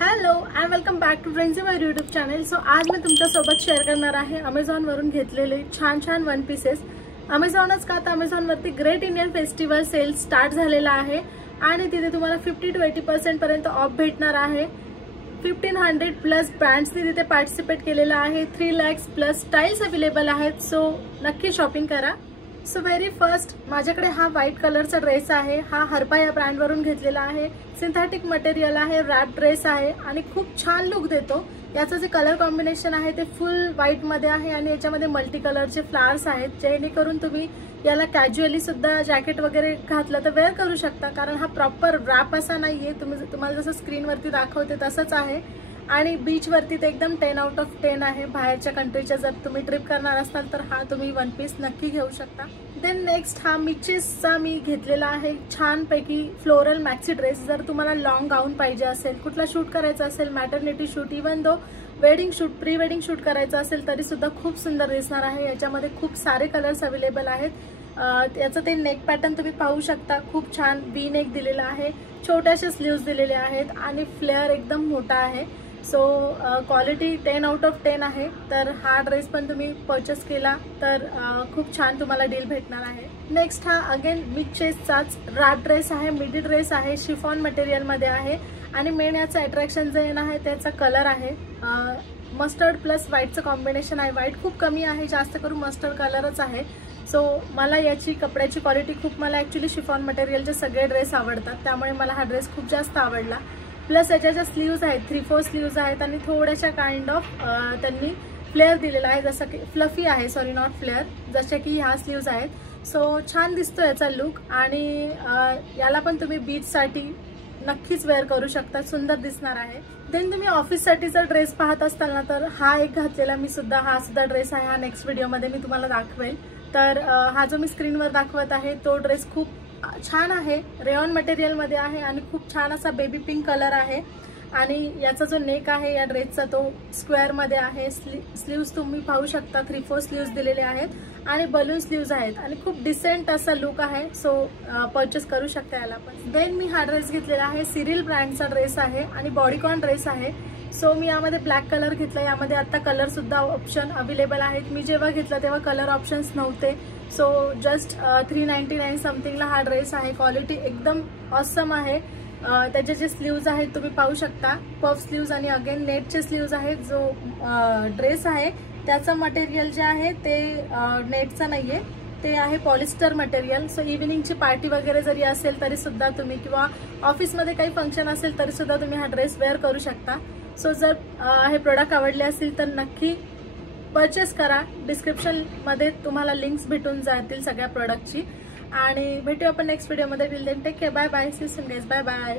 Hello and welcome back to friends my YouTube channel. So आज मी तुमच्यासोबत share करणार आहे अमेझॉनवरून घेतलेले छान छान वन पीसेस। अमेझॉनच का तर अमेझॉनवरती great Indian festival sale start झालेला आहे आणि तिथे तुम्हाला 50 to 80% पर्यंत ऑफ भेटणार आहे। 1500 प्लस ब्रँड्सनी तिथे पार्टिसिपेट केलेला आहे। 3 lakhs प्लस स्टाईल्स अवेलेबल आहेत। सो नक्की शॉपिंग करा। सो व्हेरी फर्स्ट माझ्याकडे हा व्हाईट कलरचा ड्रेस आहे। हा हरपा या ब्रँड वरून घेतलेला आहे। सिंथेटिक मटेरियल आहे, रॅप ड्रेस आहे आणि खूप छान लुक देतो। याचं जे कलर कॉम्बिनेशन आहे ते फुल व्हाईट मध्ये आहे आणि याच्यामध्ये मल्टी कलरचे फ्लावर्स आहेत, जेणेकरून तुम्ही याला कॅज्युअली सुद्धा जॅकेट वगैरे घातलं तर वेअर करू शकता, कारण हा प्रॉपर रॅप असा नाहीये। तुम्हाला जसं स्क्रीनवरती दाखवते तसंच आहे आणि बीच वरती ते एकदम 10 out of 10 आहे। बाहेरच्या कंट्रीच्या जर तुम्ही ट्रिप करणार असाल तर हा तुम्ही वन पीस नक्की घेऊ शकता। देन नेक्स्ट हा मिचेसचा मी घेतलेला आहे छान पैकी फ्लोरल मॅक्सी ड्रेस। जर तुम्हाला लॉंग गाऊन पाहिजे असेल, कुठला शूट करायचा असेल, maternity shoot, even though wedding shoot, pre wedding shoot करायचं असेल तरी सुद्धा खूप सुंदर दिसणार आहे। याच्यामध्ये खूप सारे कलर्स अवेलेबल आहेत। याचं ते नेक पॅटर्न तुम्ही पाहू शकता, खूप छान वी नेक दिलेला आहे, छोट्याशा स्लीव्स दिलेले आहेत आणि फ्लेअर एकदम मोठा आहे। सो क्वालिटी 10 out of 10 आहे। तर हा ड्रेस पण तुम्ही परचेस केला तर खूप छान तुम्हाला डील भेटणार आहे। नेक्स्ट हा अगेन मिचेसचाच रॅप ड्रेस आहे, मिडी ड्रेस आहे, शिफॉन मटेरियल मध्ये आहे आणि मेन याचं अट्रॅक्शन जे आहे त्याचा कलर आहे मस्टर्ड प्लस व्हाईटचं कॉम्बिनेशन आहे। व्हाईट खूप कमी आहे, जास्त करून मस्टर्ड कलरच आहे। सो मला याची कपड्याची क्वालिटी खूप, मला ॲक्च्युली शिफॉन मटेरियलचे सगळे ड्रेस आवडतात, त्यामुळे मला हा ड्रेस खूप जास्त आवडला। प्लस याच्या ज्या स्लीव्ज आहेत 3/4 स्लीव्ज आहेत आणि थोड्याशा काइंड ऑफ त्यांनी फ्लेअर दिलेला आहे, जसं की फ्लफी आहे, सॉरी नॉट फ्लेअर, जसे की ह्या स्लीव्ज आहेत। सो छान दिसतो याचा लुक आणि याला पण तुम्ही बीचसाठी नक्कीच वेअर करू शकता, सुंदर दिसणार आहे। देन तुम्ही ऑफिससाठी जर ड्रेस पाहत असाल ना तर हा एक घातलेला मी सुद्धा, हा सुद्धा ड्रेस आहे, हा नेक्स्ट व्हिडिओमध्ये मी तुम्हाला दाखवेल। तर हा जो मी स्क्रीनवर दाखवत आहे तो ड्रेस खूप छान आहे, रेयॉन मटेरियल मध्ये आहे आणि खूप छान असा बेबी पिंक कलर आहे आणि याचा जो नेक आहे या ड्रेसचा तो स्क्वेअर मध्ये आहे। स्लीव्स तुम्ही पाहू शकता 3/4 स्लीव्स दिलेले आहेत आणि बलून स्लीव्स आहेत आणि खूप डिसेंट असा लुक आहे। सो परचेस करू शकता याला पण। देन मी हा ड्रेस घेतलेला आहे, सिरिल ब्रँडचा ड्रेस आहे आणि बॉडीकॉन ड्रेस आहे। सो मी यामध्ये ब्लॅक कलर घेतला, यामध्ये आता कलर सुद्धा ऑप्शन अवेलेबल आहेत। मी जेव्हा घेतला तेव्हा कलर ऑप्शन्स नव्हते। सो जस्ट 399 समथिंगला हा ड्रेस आहे। क्वालिटी एकदम ऑसम आहे। त्याचे जे स्लीव्ज आहेत तुम्ही पाहू शकता, पफ स्लीव्ज आणि अगेन नेटचे स्लीव्ज आहेत। जो ड्रेस आहे त्याचं मटेरियल जे आहे ते नेटचं नाहीये, ते आहे पॉलिस्टर मटेरियल। सो इव्हिनिंगची पार्टी वगैरे जरी असेल तरी सुद्धा तुम्ही, किंवा ऑफिसमध्ये काही फंक्शन असेल तरी सुद्धा तुम्ही हा ड्रेस वेअर करू शकता। सो जर हे प्रोडक्ट आवडले असतील तर नक्की परचेस करा। डिस्क्रिप्शनमध्ये तुम्हाला लिंक्स भेटून जातील सगळ्या प्रोडक्टची आणि भेटूया आपण नेक्स्ट व्हिडिओमध्ये। Till then take care, bye bye, see you soon guys, bye bye.